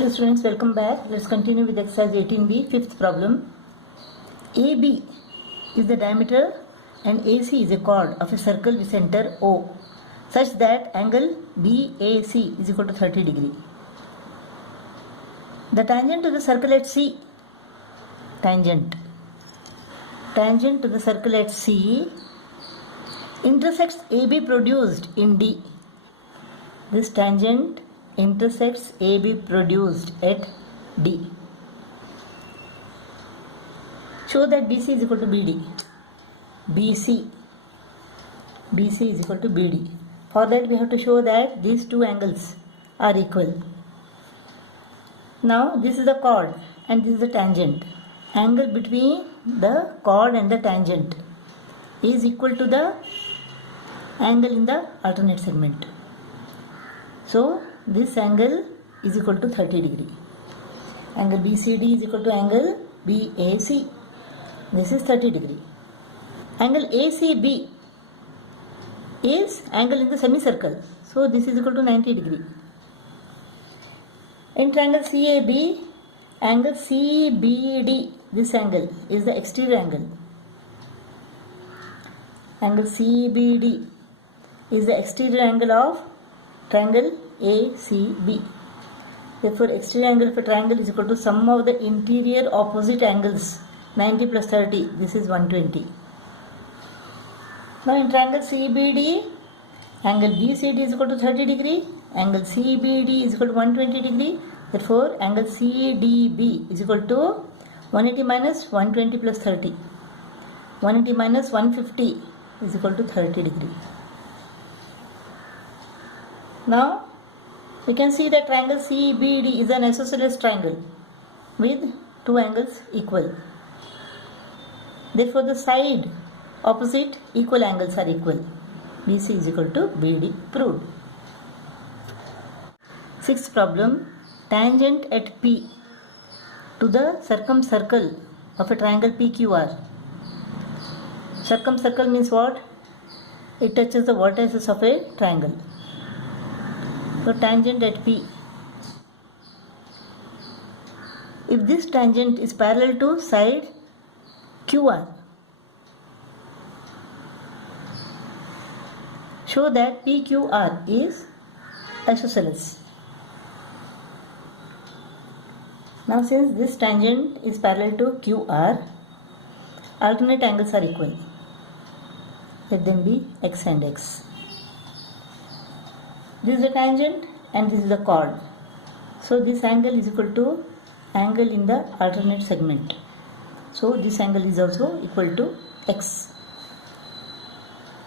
Hello students, welcome back. Let's continue with exercise 18b, fifth problem. AB is the diameter and AC is a chord of a circle with center O such that angle BAC is equal to 30 degree. The tangent to the circle at C, tangent to the circle at C intersects AB produced in D. This tangent intersects AB produced at D. Show that BC is equal to BD. BC is equal to BD. For that we have to show that these two angles are equal. Now this is the chord and this is the tangent. Angle between the chord and the tangent is equal to the angle in the alternate segment. So this angle is equal to 30 degree. Angle BCD is equal to angle BAC. This is 30 degree. Angle ACB is angle in the semicircle. So this is equal to 90 degree. In triangle CAB, angle CBD, this angle is the exterior angle. Angle CBD is the exterior angle of triangle ACB. Therefore, exterior angle of a triangle is equal to sum of the interior opposite angles. 90 plus 30, this is 120. Now in triangle CBD, angle BCD is equal to 30 degree, angle CBD is equal to 120 degree. Therefore, angle CDB is equal to 180 minus 120 plus 30. 180 minus 150 is equal to 30 degree. Now, we can see that triangle CBD is an isosceles triangle with two angles equal. Therefore, the side opposite equal angles are equal. BC is equal to BD, proved. Sixth problem, tangent at P to the circumcircle of a triangle PQR. Circumcircle means what? It touches the vertices of a triangle. So tangent at P. If this tangent is parallel to side QR, show that PQR is isosceles. Now since this tangent is parallel to QR, alternate angles are equal. Let them be x and x. This is the tangent and this is the chord. So this angle is equal to angle in the alternate segment. So this angle is also equal to x.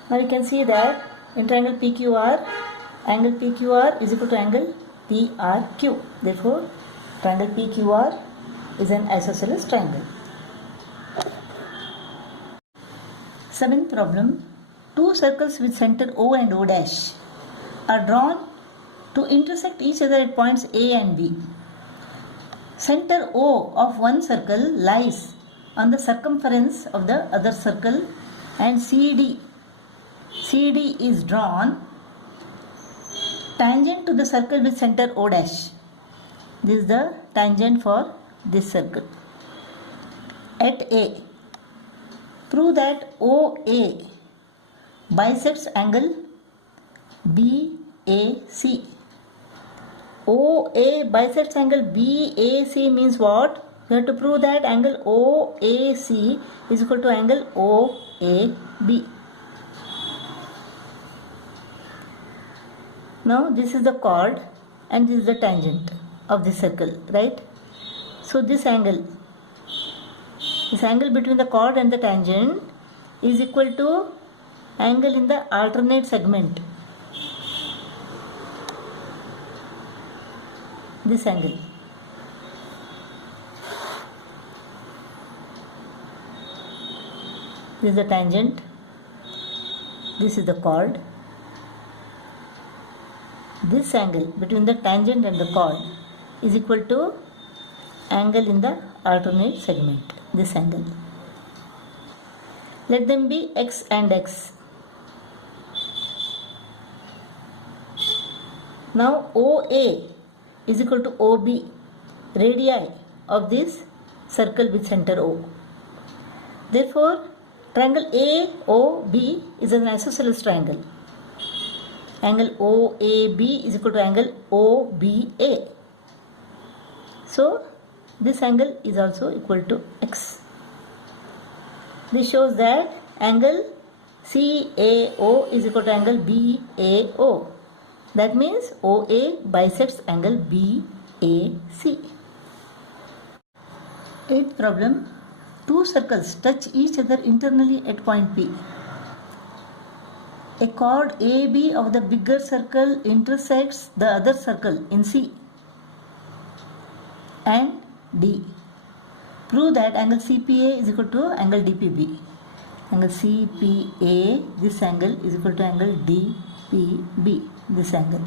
Now you can see that in triangle PQR, angle PQR is equal to angle PRQ. Therefore, triangle PQR is an isosceles triangle. Seventh problem, two circles with center O and O dash are drawn to intersect each other at points A and B. Center O of one circle lies on the circumference of the other circle and CD is drawn tangent to the circle with center O dash. This is the tangent for this circle. At A, prove that OA bisects angle BAC. OA bisects angle BAC means what? We have to prove that angle OAC is equal to angle OAB. Now this is the chord and this is the tangent of this circle, right? So this angle between the chord and the tangent is equal to angle in the alternate segment. This angle. This is the tangent. This is the chord. This angle between the tangent and the chord is equal to angle in the alternate segment. This angle. Let them be x and x. Now OA is equal to OB radii of this circle with center O. Therefore, triangle AOB is an isosceles triangle. Angle OAB is equal to angle OBA. So, this angle is also equal to x. This shows that angle CAO is equal to angle BAO. That means OA bisects angle BAC. Eighth problem. Two circles touch each other internally at point P. A chord AB of the bigger circle intersects the other circle in C and D. Prove that angle CPA is equal to angle DPB. Angle CPA, this angle is equal to angle DPB, this angle.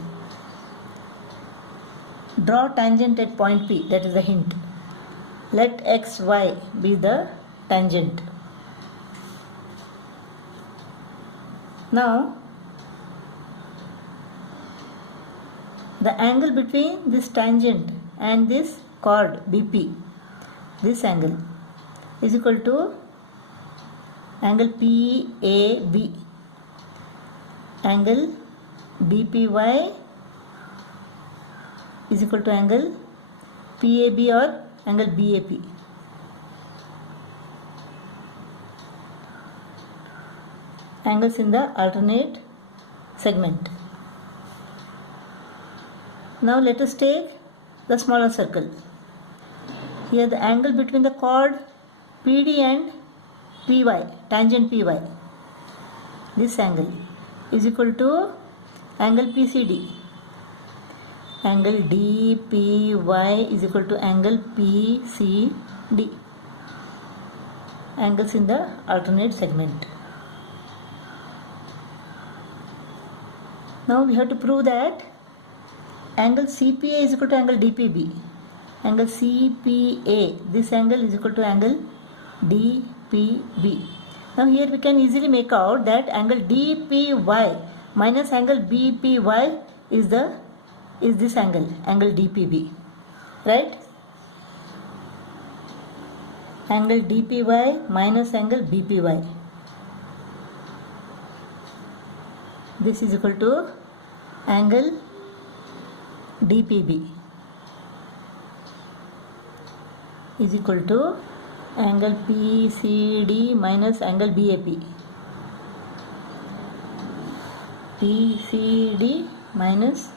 Draw tangent at point P, that is the hint. Let XY be the tangent. Now, the angle between this tangent and this chord BP, this angle is equal to angle PAB. Angle BPY is equal to angle PAB or angle BAP. Angles in the alternate segment. Now let us take the smaller circle. Here the angle between the chord PD and PY, tangent PY, this angle is equal to angle PCD. Angle DPY is equal to angle PCD. Angles in the alternate segment. Now we have to prove that angle CPA is equal to angle DPB. Angle CPA, this angle is equal to angle DPB. Now here we can easily make out that angle DPY minus angle BPY is this angle, angle DPB, right? Angle DPY minus angle BPY. This is equal to angle DPB is equal to angle PCD minus angle BAP. PCD minus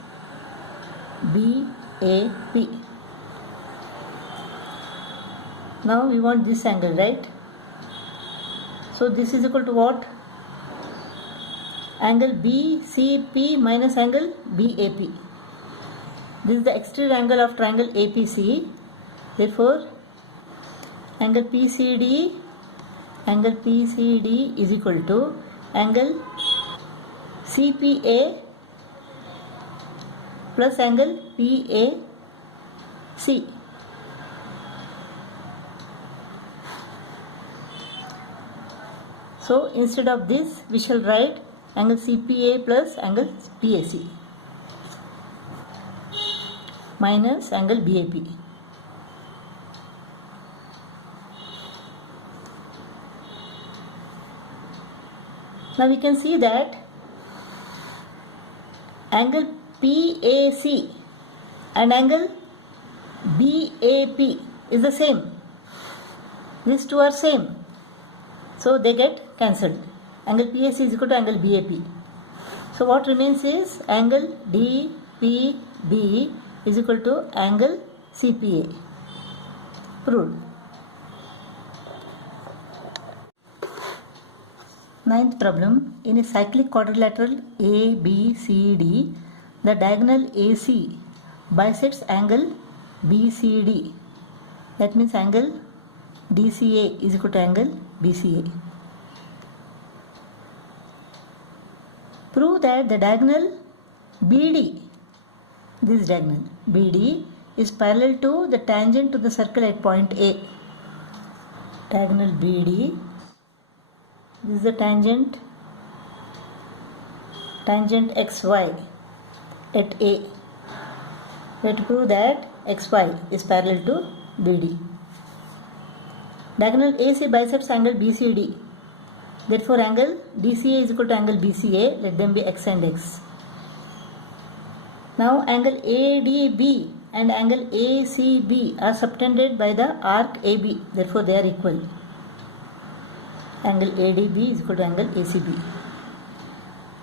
BAP. Now we want this angle, right? So this is equal to what? Angle BCP minus angle BAP. This is the exterior angle of triangle APC. Therefore, angle PCD is equal to angle CPA plus angle PAC. So instead of this, we shall write angle CPA plus angle PAC minus angle BAP. Now we can see that angle PAC and angle BAP is the same. These two are same. So they get cancelled. Angle PAC is equal to angle BAP. So what remains is angle DPB is equal to angle CPA. Proved. Ninth problem. In a cyclic quadrilateral ABCD, the diagonal AC bisects angle BCD. That means angle DCA is equal to angle BCA. Prove that the diagonal BD, this diagonal BD, is parallel to the tangent to the circle at point A. Diagonal BD, this is the tangent XY at A. We have to prove that XY is parallel to BD. Diagonal AC bisects angle BCD. Therefore, angle DCA is equal to angle BCA. Let them be X and X. Now, angle ADB and angle ACB are subtended by the arc AB. Therefore, they are equal. Angle ADB is equal to angle ACB.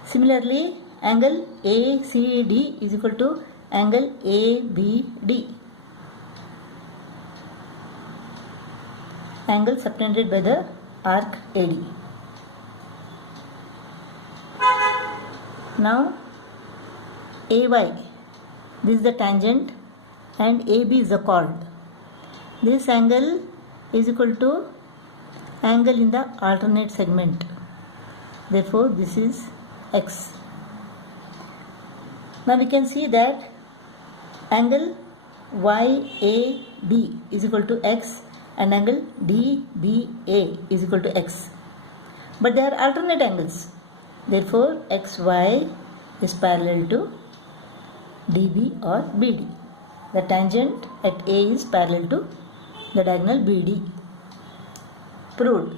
Similarly, angle ACD is equal to angle ABD. Angle subtended by the arc AD. Now, AY, this is the tangent and AB is the chord. This angle is equal to angle in the alternate segment. Therefore, this is X. Now we can see that angle YAB is equal to X and angle DBA is equal to X. But they are alternate angles. Therefore, XY is parallel to DB or BD. The tangent at A is parallel to the diagonal BD. Proved.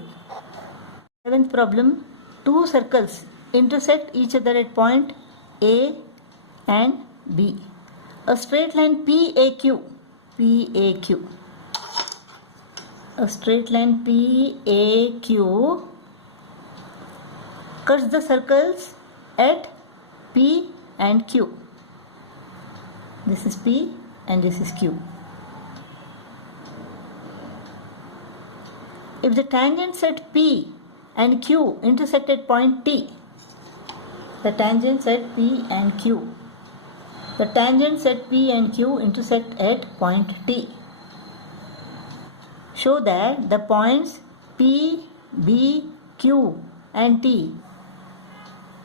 7th problem. Two circles intersect each other at point A and B. A straight line PAQ. A straight line PAQ cuts the circles at P and Q. This is P and this is Q. If the tangents at P and Q intersect at point T, the tangents at P and Q intersect at point T. Show that the points P, B, Q and T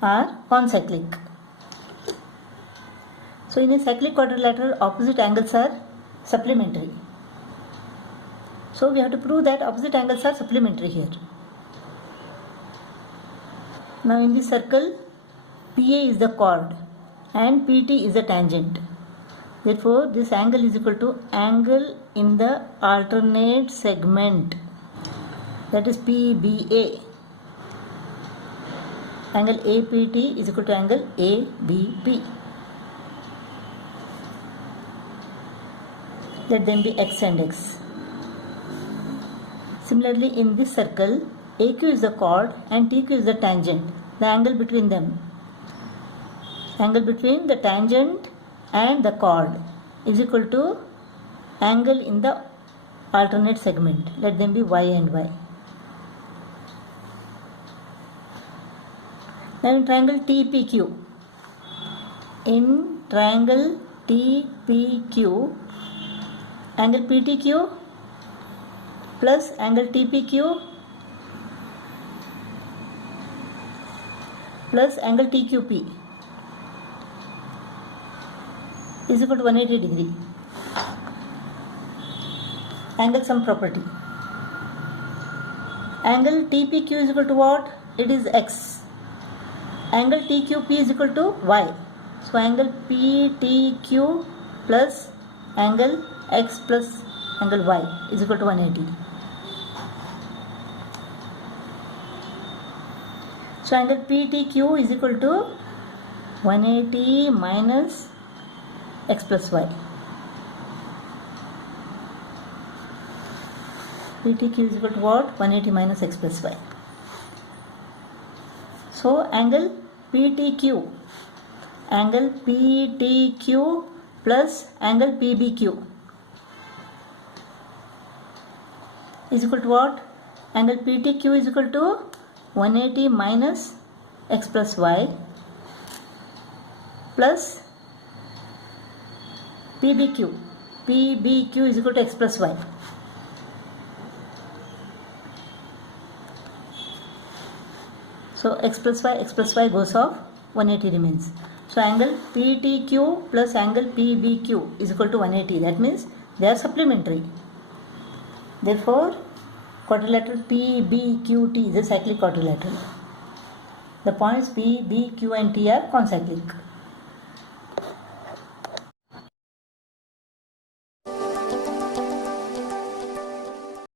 are concyclic. So in a cyclic quadrilateral, opposite angles are supplementary. So we have to prove that opposite angles are supplementary here. Now in this circle, PA is the chord and PT is the tangent. Therefore, this angle is equal to angle in the alternate segment, that is PBA. Angle APT is equal to angle ABP. Let them be X and X. Similarly, in this circle, AQ is the chord and TQ is the tangent. The angle between them, angle between the tangent and the chord is equal to angle in the alternate segment. Let them be Y and Y. Now in triangle TPQ, angle PTQ plus angle TPQ plus angle TQP is equal to 180 degree. Angle sum property. Angle TPQ is equal to what? It is X. Angle TQP is equal to Y. So angle PTQ plus angle X plus angle Y is equal to 180. So angle PTQ is equal to 180 minus X plus Y. PTQ is equal to what? 180 minus X plus Y. So angle PTQ plus angle PBQ is equal to what? Angle PTQ is equal to 180 minus X plus Y plus PBQ is equal to X plus Y. So X plus Y goes off, 180 remains. So angle PTQ plus angle PBQ is equal to 180. That means they are supplementary. Therefore, quadrilateral PBQT is a cyclic quadrilateral. The points P, B, Q and T are concyclic.